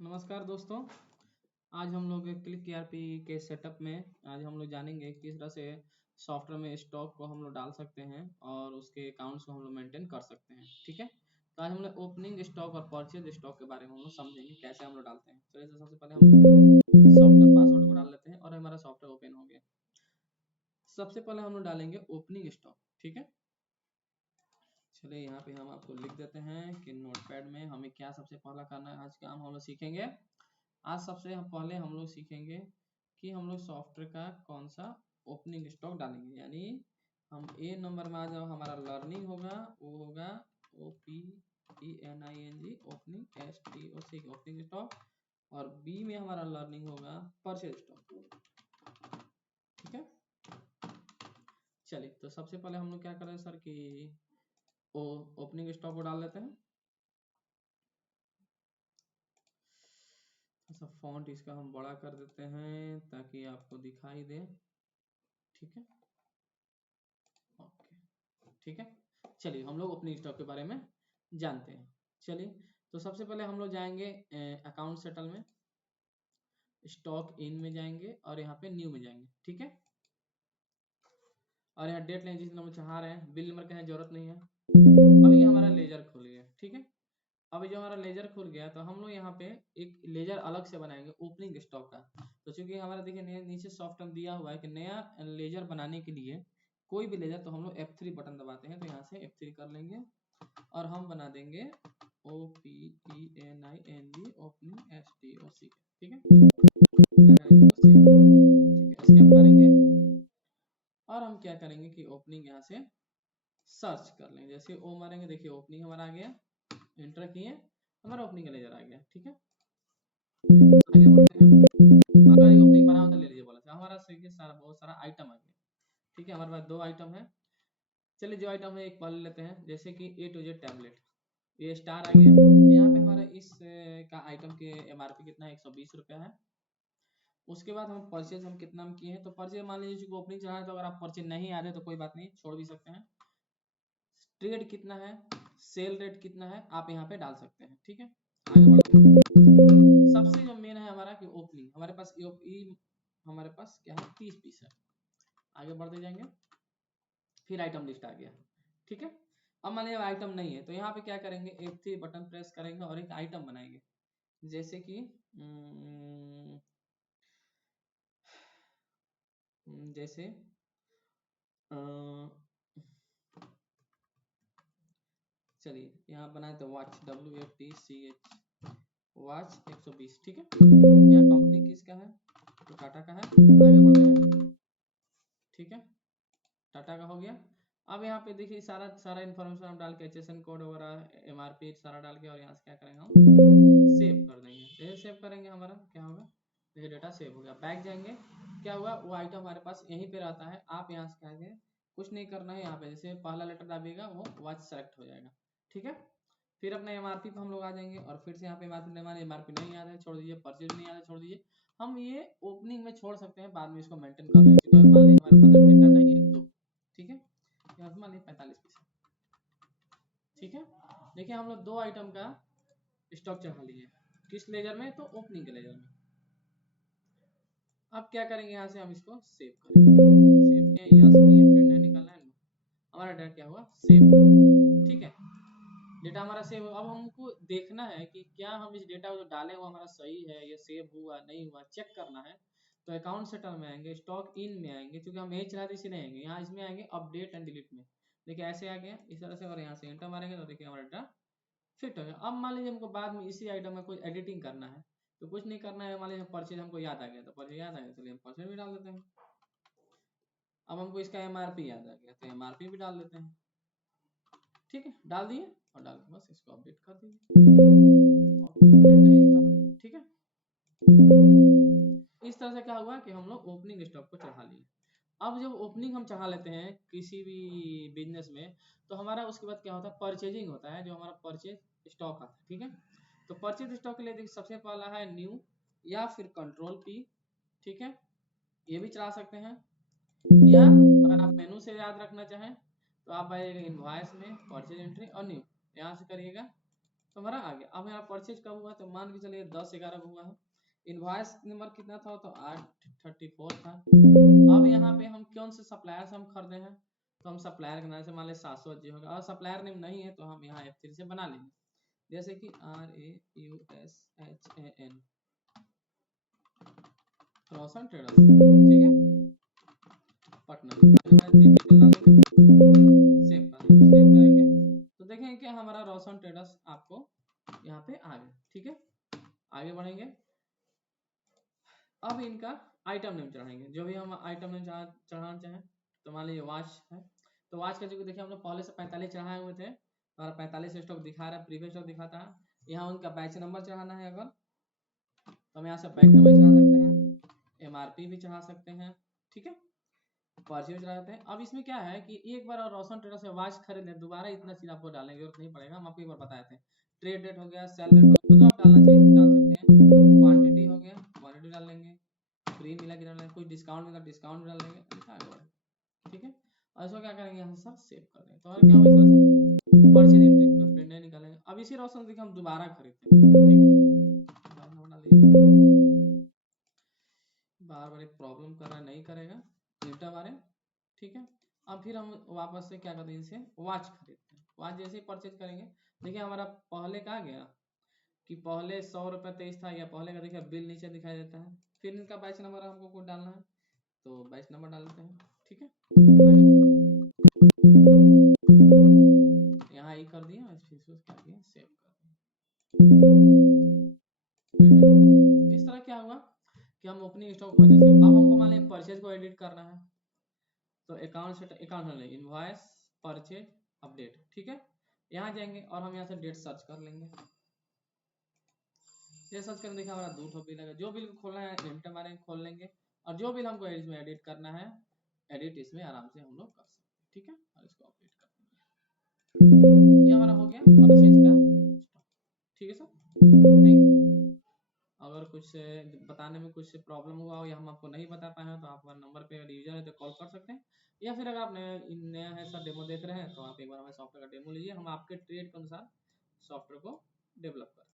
नमस्कार दोस्तों। आज हम लोग क्लिक ईआरपी के सेटअप में आज हम लोग जानेंगे किस तरह से सॉफ्टवेयर में स्टॉक को हम लोग डाल सकते हैं और उसके अकाउंट्स को हम लोग मेंटेन कर सकते हैं। ठीक है, तो आज हम लोग ओपनिंग स्टॉक और परचेज स्टॉक के बारे में हम लोग समझेंगे कैसे हम लोग डालते हैं। चलिए, तो सबसे पहले हम सॉफ्टवेयर पासवर्ड को डाल लेते हैं और हमारा सॉफ्टवेयर ओपन हो गया। सबसे पहले हम लोग डालेंगे ओपनिंग स्टॉक। ठीक है, चलिए यहाँ पे हम आपको लिख देते हैं कि नोटपैड में हमें क्या सबसे पहला करना है। आज काम हम लोग सीखेंगे। आज सबसे पहले हम लोग सीखेंगे कि हम लोग सॉफ्टवेयर का कौन सा ओपनिंग स्टॉक डालेंगे। यानी हम ए नंबर में आ जाओ, हमारा लर्निंग होगा, वो होगा OPENING opening STOC opening stock, और बी में हमारा लर्निंग होगा परचेज स्टॉक। ठीक है, चलिए तो सबसे पहले हम लोग क्या करें सर कि ओपनिंग स्टॉक को डाल लेते हैं। ऐसा फॉन्ट इसका हम बड़ा कर देते हैं ताकि आपको दिखाई दे। ठीक है, ओके, ठीक है। चलिए हम लोग ओपनिंग स्टॉक के बारे में जानते हैं। चलिए, तो सबसे पहले हम लोग जाएंगे अकाउंट सेटल में, स्टॉक इन में जाएंगे और यहाँ पे न्यू में जाएंगे। ठीक है, और यहाँ डेट लें जिस नंबर चाह रहे हैं, बिल नंबर का है जरूरत नहीं है। अब ये हमारा लेजर खुल गया। ठीक है, अब जो हमारा लेजर खुल गया तो हम लोग यहाँ पे एक लेजर अलग से बनाएंगे ओपनिंग स्टॉक का। तो चूंकि हमारा देखिए नीचे सॉफ्टवेयर दिया हुआ है कि नया लेजर बनाने के लिए कोई भी लेजर, तो हम लोग F3 बटन दबाते हैं, तो यहाँ से F3 कर लेंगे और हम बना देंगे OPENING ओपनिंग STOC। ठीक है, स्केप मारेंगे और हम क्या करेंगे कि ओपनिंग यहाँ से सर्च कर लेंगे। जैसे ओ मारेंगे, देखिए ओपनिंग हमारा आ गया, एंटर किए, हमारा ओपनिंग का लेजर आ गया। ठीक है, आगे बढ़ते हैं। अगर ये ओपनिंग बना हो तो ले लीजिए बोला था। हमारा सारा बहुत सारा आइटम आ गया। ठीक है, हमारे पास दो आइटम है। चलिए जो आइटम है एक पढ़ लेते हैं, जैसे कि A to Z टैबलेट, ये स्टार आ गया। यहाँ पे हमारा इस का आइटम के MRP कितना है, 120 रुपया है। उसके बाद हम परचेज हम कितना किए हैं, तो परचेज मान लीजिए ओपनिंग चढ़ा है, तो अगर आप परचेज नहीं आ रहे तो कोई बात नहीं, छोड़ भी सकते हैं। ट्रेड कितना है, सेल रेट कितना है, आप यहाँ पे डाल सकते हैं। ठीक है, आगे बढ़ते हैं। सबसे जो मेन है हमारा कि ओपनिंग, हमारे पास हमारे पास क्या है, 30 पीस है। आगे बढ़ते जाएंगे, फिर आइटम लिस्ट आ गया। ठीक है, अब मान लीजिए आइटम नहीं है तो यहाँ पे क्या करेंगे, F3 बटन प्रेस करेंगे और एक आइटम बनाएंगे। जैसे कि जैसे चलिए यहाँ बनाए तो वॉच WATCH वॉच 120। ठीक है, यहाँ कंपनी किसका है, तो टाटा का है। आगे बढ़ते हैं। ठीक है, टाटा का हो गया। अब यहाँ पे देखिए सारा सारा इन्फॉर्मेशन हम डाल के HSN कोड वगैरह MRP सारा डाल के, और यहाँ से क्या करेंगे हम सेव कर देंगे। जैसे सेव करेंगे हमारा क्या होगा, देखिए डेटा सेव हो गया। बैक जाएंगे, क्या हुआ, वो आइटम हमारे पास यहीं पे रहता है। आप यहाँ से क्या है, कुछ नहीं करना है। यहाँ पे जैसे पहला लेटर दाबिएगा वो वॉच सेलेक्ट हो जाएगा। ठीक है, फिर अपने MRP पे हम लोग आ जाएंगे और फिर से यहाँ पे MRP नहीं याद है छोड़ दीजिए, परचेज नहीं याद है छोड़ दीजिए। हम ये ओपनिंग में छोड़ सकते हैं, बाद में इसको मेंटेन कर लेंगे क्योंकि मान लीजिए हमारे पास डेटा नहीं है तो। ठीक है, यहाँ पे मान लीजिए 45 पीस है। ठीक है, देखिए हम लोग दो आइटम का स्टॉक चढ़ा लिए, किस लेजर में, तो ओपनिंग के लेजर में। अब क्या करेंगे, यहाँ से हम इसको सेव करेंगे। सेव किया, यहाँ से प्रिंट नहीं निकालना है, हमारा डेटा क्या हुआ, सेव। ठीक है, डेटा हमारा सेव। अब हमको देखना है कि क्या हम इस डेटा को जो डाले वो हमारा सही है, ये सेव हुआ नहीं हुआ, चेक करना है। तो अकाउंट सेटल में आएंगे, स्टॉक इन में आएंगे, क्योंकि हम यही चला इसी नहीं आएंगे, यहाँ इसमें आएंगे अपडेट एंड डिलीट में। देखिए ऐसे आ गया इस तरह से, और यहाँ से एंटर मारेंगे तो देखिए हमारा डेटा फिट हो गया। अब मान लीजिए हमको बाद में इसी आइटम में कोई एडिटिंग करना है, तो कुछ नहीं करना है। मान लीजिए परचेज हमको याद आ गया, तो परचेज याद आ गया, चलिए हम परचेज भी डाल देते हैं। अब हमको इसका MRP याद आ गया, तो MRP भी डाल देते हैं। ठीक है, डाल दिए और डाल के बस इसको अपडेट कर दीजिए। ठीक है, इस तरह से क्या हुआ कि हम लोग ओपनिंग स्टॉक को चढ़ा लिए। अब जब ओपनिंग हम चढ़ा लेते हैं किसी भी बिजनेस में, तो हमारा उसके बाद क्या होता है, परचेजिंग होता है, जो हमारा परचेज स्टॉक आता है। ठीक है, तो परचेज स्टॉक के लिए देखिए सबसे पहला है न्यू या फिर Ctrl+P। ठीक है, ये भी चला सकते हैं, या अगर आप मेनू से याद रखना चाहें तो आप आइएगा इनवॉइस में, परचेज एंट्री और न्यू, यहाँ से करिएगा तो हमारा आ गया। अब मेरा परचेज कब हुआ तो मान के चलिए 10/11 को हुआ है। इनवॉइस नंबर कितना था तो 834 था। अब यहाँ पे हम कौन से सप्लायर से हम खरीदे हैं तो हम सप्लायर के नाम से मान लें 780 होगा, और सप्लायर नेम नहीं है तो हम यहाँ F3 से बना लेंगे, जैसे कि RAUSHAN रोशन ट्रेडर्स, ठीक है, पटना। आगे बढ़े डिटेल डालेंगे, सेव करेंगे तो देखेंगे कि हमारा रोशन ट्रेडर्स आपको यहाँ पे आ गया, ठीक है। आगे बढ़ेंगे, अब इनका आइटम नेम चढ़ाएंगे, जो भी हम आइटम नेम चढ़ाना चाहें। तो मान लीजिए वॉच है तो वॉच का जो देखिए हम लोग पहले से 45 चढ़ाए हुए थे, और 45 स्टॉक दिखा रहा है, प्रीवियस स्टॉक दिखाता है। यहाँ उनका बैच नंबर चढ़ाना है अगर तो हम यहाँ से बैच नंबर चढ़ा सकते हैं, MRP भी चढ़ा सकते हैं, ठीक है, परचेज चढ़ाते हैं। अब इसमें क्या है कि एक बार रोशन ट्रेडर से वॉच खरीद लें, दोबारा इतना चीज आपको डालने की जरूरत नहीं पड़ेगा, हम आपको एक बार बताए थे। ट्रेड डेट हो गया, सेल डेट हो गया, जो आप डालना चाहिए इसमें डाल सकते हैं। क्वांटिटी हो गया, क्वांटिटी डाल लेंगे, फ्री मिला कि डाल लेंगे, कुछ डिस्काउंट मिला डिस्काउंट भी डाल लेंगे, ठीक है। और इसको क्या करेंगे यहाँ से सब सेव कर देंगे, तो और क्या होगा इस तरह से परचेज एंट्री प्रिंट नहीं निकालेंगे। अब इसी रोशन देखिए हम दोबारा खरीदते हैं, ठीक है, बार बार एक प्रॉब्लम कर रहा है, नहीं करेगा, इंटर मारे, ठीक है। अब फिर हम वापस से क्या करते हैं, इनसे वॉच खरीदते हैं। वॉच जैसे ही परचेज करेंगे, देखिए हमारा पहले का गया कि पहले 100 रुपये 23 था, या पहले का देखिए बिल नीचे दिखाई देता है। फिर इनका बैच नंबर हमको कुछ डालना है, तो बैच नंबर डाल देते हैं, ठीक है। यहाँ ही कर दिया, क्या किया, सेव कर दिया। इस तरह क्या हुआ कि हम ओपनिंग स्टॉक परचेज, अब हमको मान लीजिए परचेज को एडिट करना है, तो अकाउंट से इनवॉइस परचेज अपडेट, ठीक है। यहाँ जाएंगे और हम यहाँ से डेट सर्च कर लेंगे, ये सर्च करने देखा हमारा 2 बिल है, जो बिल खोलना है एंटर मारेंगे, खोल लेंगे, और जो बिल हमको इसमें एडिट करना है, एडिट इसमें आराम से हम लोग कर सकते हैं, ठीक है। और इसको अपडेट कर देंगे, ये हमारा हो गया परचेज का स्टॉक, ठीक है सर, थैंक यू। अगर कुछ बताने में कुछ प्रॉब्लम हुआ हो या हम आपको नहीं बता पाए हैं तो आप हमारे नंबर पे अगर यूजर है तो कॉल कर सकते हैं, या फिर अगर आप नया है सर डेमो देख रहे हैं तो आप एक बार हमारे सॉफ्टवेयर का डेमो लीजिए, हम आपके ट्रेड के अनुसार सॉफ्टवेयर को डेवलप करें।